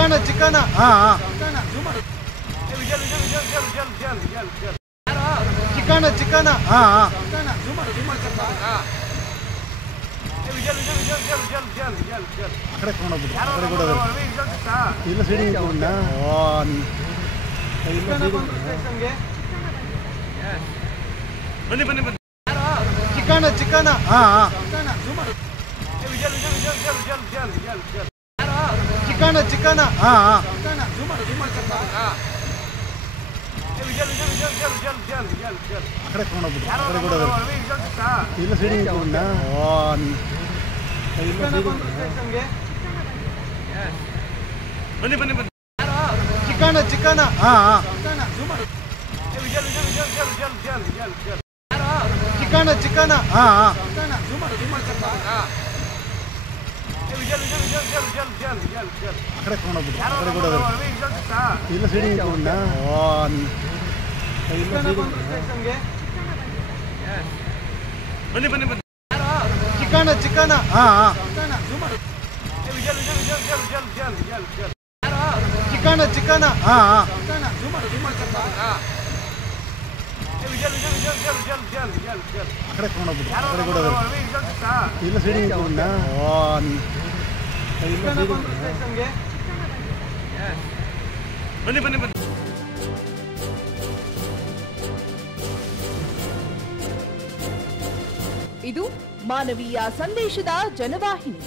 Chicken chicken chicken chicken ಅಕಡೆ ತಗೊಂಡೋಗ್ಬಿಟ್ಟು ಇಲ್ಲ ಸಿಡಿ ಬನ್ನಿ ಬನ್ನಿ ಬನ್ನಿ ಚಿಕನ್ ಚಿಕನ್ ಚಿಕನ್ ಚಿಕನ್ ಅಕಡೆ ತಗೊಂಡೋಗ್ಬಿಟ್ಟು ಇಲ್ಲ ಸಿಡಿ ಬನ್ನಿ ಬನ್ನಿ ಬನ್ನಿ ಚಿಕನ್ ಚಿಕನ್ ಚಿಕನ್ ಚಿಕನ್ ಅಕಡೆ ತಗೊಂಡೋಗ್ಬಿಟ್ಟು ಇಲ್ಲ ಸಿಡಿ ಬನ್ನಿ ಬನ್ನಿ ಬನ್ನಿ ಚಿಕನ್ ಚಿಕನ್ ಚಿಕನ್ ಚಿಕನ್ ಅಕಡೆ ತಗೊಂಡೋಗ್ಬಿಟ್ಟು ಇಲ್ಲ ಸಿಡಿ ಬನ್ನಿ ಬನ್ನಿ ಬನ್ನಿ ಇದು ಮಾನವೀಯ ಸಂದೇಶದ ಜನವಾಹಿನಿ.